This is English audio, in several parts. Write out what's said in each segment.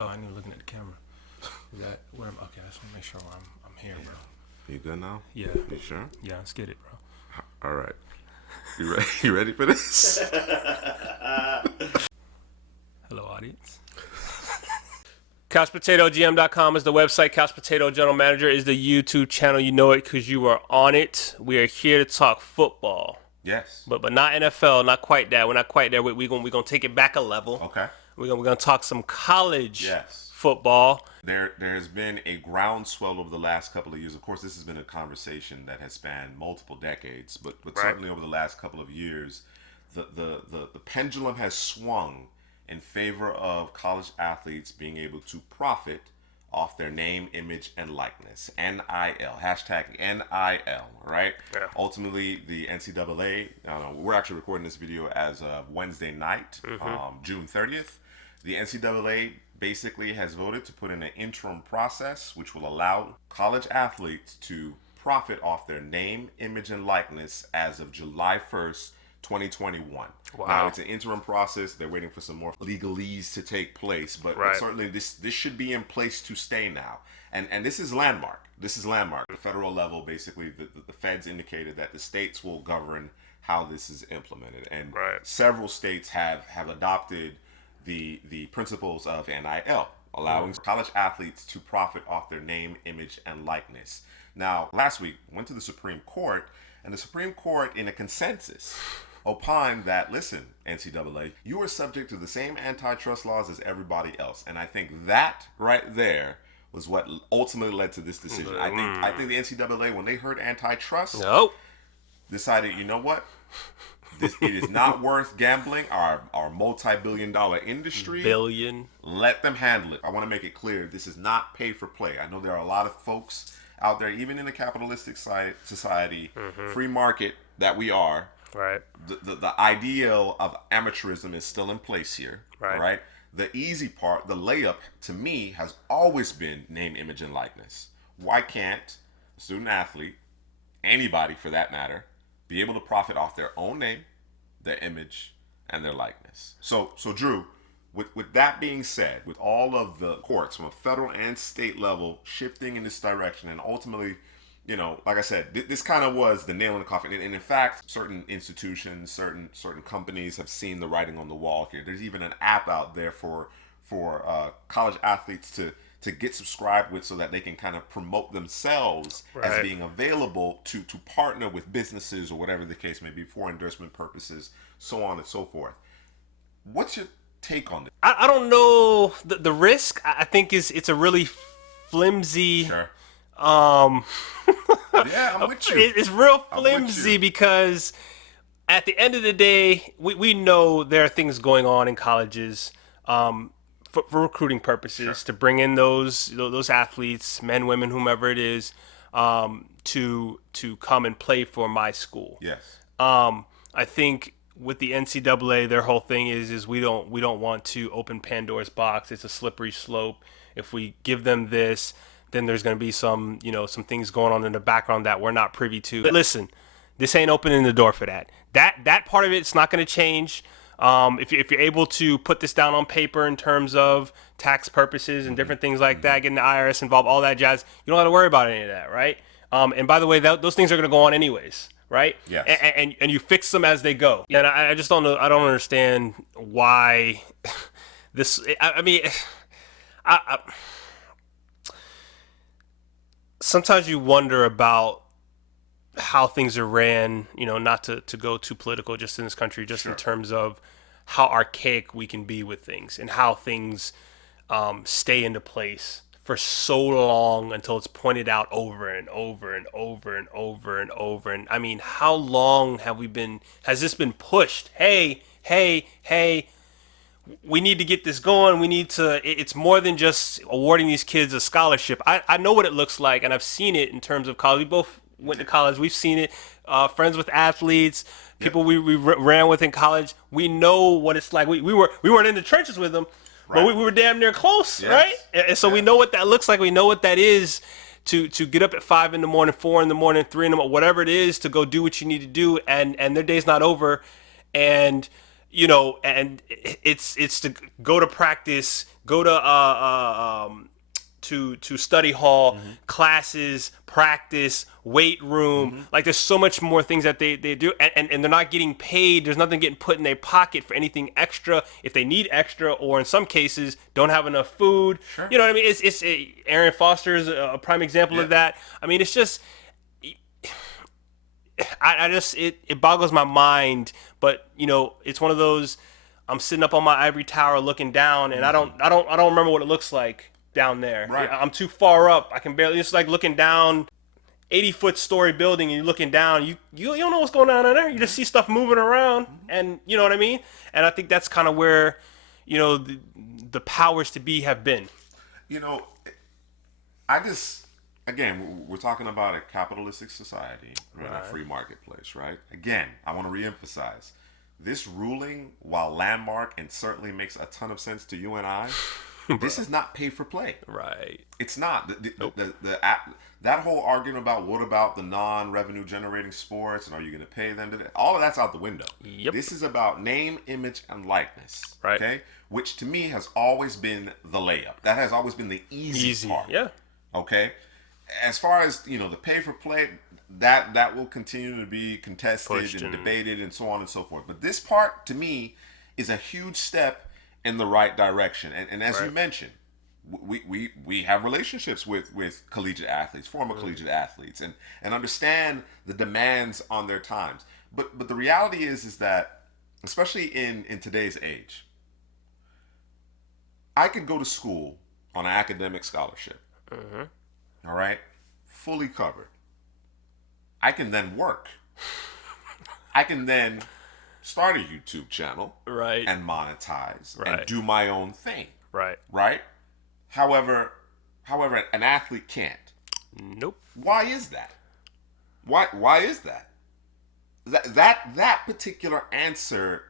Oh, I knew looking at the camera. Is that where I'm? Okay, I just want to make sure I'm here, bro. You good now? Yeah. You sure? Yeah, let's get it, bro. All right. You ready? You ready for this? Hello, audience. CouchPotatoGM.com is the website. Couch Potato General Manager is the YouTube channel. You know it because you are on it. We are here to talk football, Yes. but not NFL. Not quite that. We're not quite there. We're gonna take it back a level. Okay. We're gonna talk some college Yes. football. There has been a groundswell over the last couple of years. Of course, this has been a conversation that has spanned multiple decades, but Right. certainly over the last couple of years, the pendulum has swung in favor of college athletes being able to profit off their name, image, and likeness. NIL, hashtag NIL, right? Yeah. Ultimately, the NCAA, we're actually recording this video as of Wednesday night, June 30th. The NCAA basically has voted to put in an interim process which will allow college athletes to profit off their name, image, and likeness as of July 1st, 2021. Wow. Now, it's an interim process. They're waiting for some more legalese to take place, but Right. certainly this should be in place to stay now. And this is landmark. This is landmark. The federal level, basically, the feds indicated that the states will govern how this is implemented. And Right. several states have adopted the principles of NIL, allowing college athletes to profit off their name, image, and likeness. Now, last week, went to the Supreme Court, and the Supreme Court, in a consensus, opined that, listen, NCAA, you are subject to the same antitrust laws as everybody else. And I think that right there was what ultimately led to this decision. I think the NCAA, when they heard antitrust, Nope. decided, you know what? It is not worth gambling our multi-billion-dollar industry. Billion. Let them handle it. I want to make it clear, this is not pay for play. I know there are a lot of folks out there, even in the capitalistic society, free market that we are. Right. The ideal of amateurism is still in place here. Right. Right. The easy part, the layup, to me, has always been name, image, and likeness. Why can't a student athlete, anybody for that matter, be able to profit off their own name, their image, and their likeness? So Drew, with that being said, with all of the courts from a federal and state level shifting in this direction, and ultimately, like I said, this kind of was the nail in the coffin. And in fact, certain institutions, certain companies have seen the writing on the wall here. There's even an app out there for college athletes to get subscribed with, so that they can kind of promote themselves as Right. being available to partner with businesses or whatever the case may be for endorsement purposes, so on and so forth. What's your take on this? I don't know the risk. I think it's a really flimsy. Sure. Um, Yeah, I'm with you. it's real I'm with flimsy you. because at the end of the day, we know there are things going on in colleges for recruiting purposes, to bring in those athletes, men, women, whomever it is, to come and play for my school. Yes. I think with the NCAA, their whole thing is we don't want to open Pandora's box. It's a slippery slope. If we give them this, then there's going to be some things going on in the background that we're not privy to. But listen, this ain't opening the door for that. That part of it's not going to change. If you're able to put this down on paper in terms of tax purposes and different things like that, getting the IRS involved, all that jazz, you don't have to worry about any of that, right? And by the way, those things are going to go on anyways, right? Yes. And you fix them as they go. And I just don't know. I don't understand why this. I mean, sometimes you wonder about how things are ran, not to go too political just in this country, just in terms of how archaic we can be with things and how things stay into place for so long until it's pointed out over and over and over and over and over. And I mean, how long has this been pushed? Hey, we need to get this going. It's more than just awarding these kids a scholarship. I know what it looks like, and I've seen it in terms of college. We both went to college. We've seen it. Friends with athletes, people we ran with in college. We know what it's like. We weren't in the trenches with them, but we were damn near close, Yes. right? And so we know what that looks like. We know what that is to get up at 5 a.m, 4 a.m, 3 a.m, whatever it is, to go do what you need to do, and their day's not over. And and it's to go to practice, go to study hall, Mm-hmm. classes, practice, weight room. Mm-hmm. Like there's so much more things that they do, and they're not getting paid. There's nothing getting put in their pocket for anything extra if they need extra, or in some cases don't have enough food. Sure. You know what I mean? Aaron Foster is a prime example of Yep. that. I mean, it's just I just it boggles my mind, but it's one of those. I'm sitting up on my ivory tower looking down, and Mm-hmm. I don't remember what it looks like down there. Right. I'm too far up. I can barely. It's like looking down 80-foot story building, and you're looking down. You don't know what's going on in there. You just see stuff moving around, and you know what I mean. And I think that's kind of where the powers to be have been. You know, I just, again, we're talking about a capitalistic society, right? A Right. free marketplace, right? Again, I want to reemphasize this ruling, while landmark and certainly makes a ton of sense to you and I, Bro. this is not pay for play. Right. It's not Nope. that whole argument about what about the non-revenue generating sports and are you going to pay them? All of that's out the window. Yep. This is about name, image, and likeness. Right. Okay, which to me has always been the layup. That has always been the easy part. Yeah. Okay, as far as the pay for play, that will continue to be contested Pushed and and debated and so on and so forth. But this part to me is a huge step in the right direction. And as you right. mentioned, we have relationships with collegiate athletes, former collegiate athletes, and understand the demands on their times. But the reality is that especially in today's age, I could go to school on an academic scholarship. All right, fully covered. I can then work. I can then start a YouTube channel Right. and monetize and Right. do my own thing. Right. Right? However, an athlete can't. Nope. Why is that? Why is that? That particular answer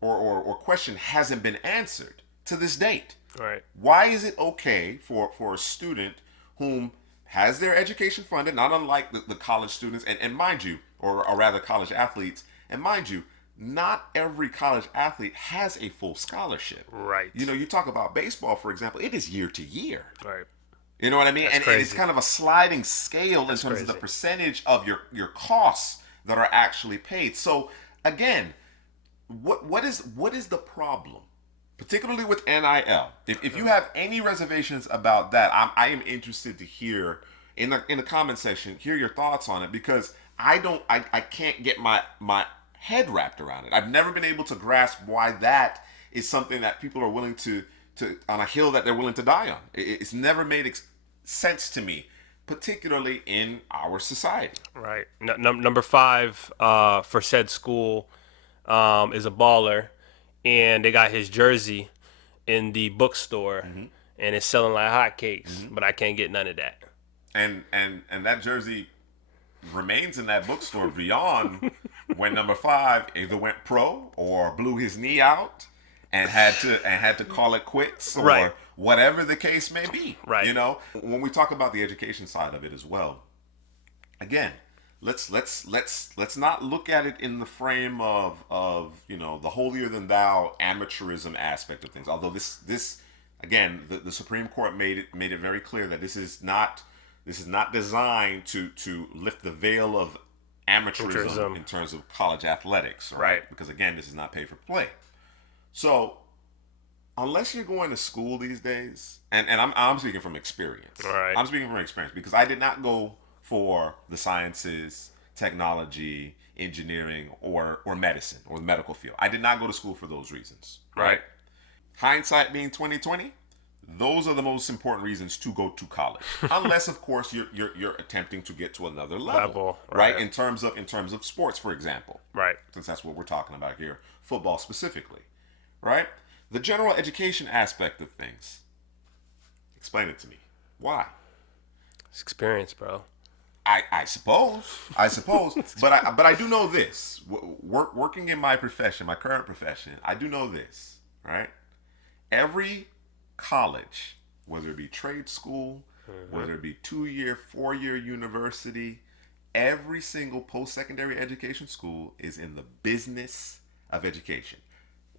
or question hasn't been answered to this date. Right. Why is it okay for a student whom has their education funded, not unlike the college students, and mind you, or rather college athletes, and mind you, not every college athlete has a full scholarship. Right. You talk about baseball, for example, it is year to year. Right. You know what I mean? That's And it's crazy. kind of a sliding scale That's in terms of the crazy. percentage of your costs that are actually paid. So again, what is the problem? Particularly with NIL. If you have any reservations about that, I am interested to hear in the comment section, hear your thoughts on it, because I can't get my head wrapped around it. I've never been able to grasp why that is something that people are willing to on a hill that they're willing to die on. It's never made sense to me, particularly in our society. Right. Number 5 for said school is a baller, and they got his jersey in the bookstore, and it's selling like hotcakes. But I can't get none of that. And that jersey remains in that bookstore beyond when number 5 either went pro or blew his knee out and had to call it quits, or Right. whatever the case may be. Right. When we talk about the education side of it as well, again, let's not look at it in the frame of the holier than thou amateurism aspect of things. Although this again, the Supreme Court made it very clear that this is not designed to lift the veil of amateurism Amateurism. in terms of college athletics, right? Right. Because again, this is not pay for play. So unless you're going to school these days, and I'm speaking from experience. Right. I'm speaking from experience because I did not go for the sciences, technology, engineering, or medicine or the medical field. I did not go to school for those reasons. Right. Hindsight being 2020, those are the most important reasons to go to college. Unless, of course, you're attempting to get to another level, right? Right. In terms of sports, for example, Right. since that's what we're talking about here, football specifically, right? The general education aspect of things. Explain it to me. Why? It's experience, bro. I suppose, but I do know this. Working in my profession, my current profession, I do know this, right? Every college, whether it be trade school, whether it be 2-year, 4-year university, every single post-secondary education school is in the business of education.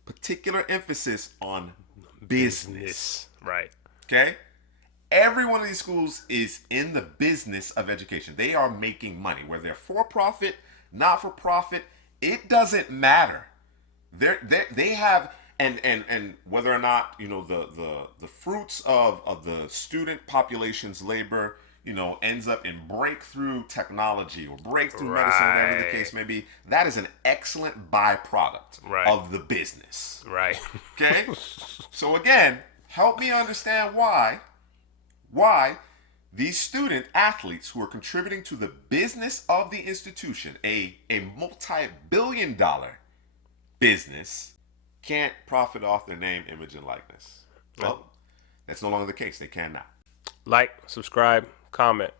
Particular emphasis on business. Right. Okay? Every one of these schools is in the business of education. They are making money. Whether they're for profit, not for profit, it doesn't matter. They have and whether or not the fruits of the student population's labor ends up in breakthrough technology or breakthrough medicine, whatever the Right. case may be, that is an excellent byproduct Right. of the business. Right. Okay? So again, help me understand why these student athletes who are contributing to the business of the institution, a multi-billion-dollar business, can't profit off their name, image, and likeness. Well, that's no longer the case. They cannot. Like, subscribe, comment.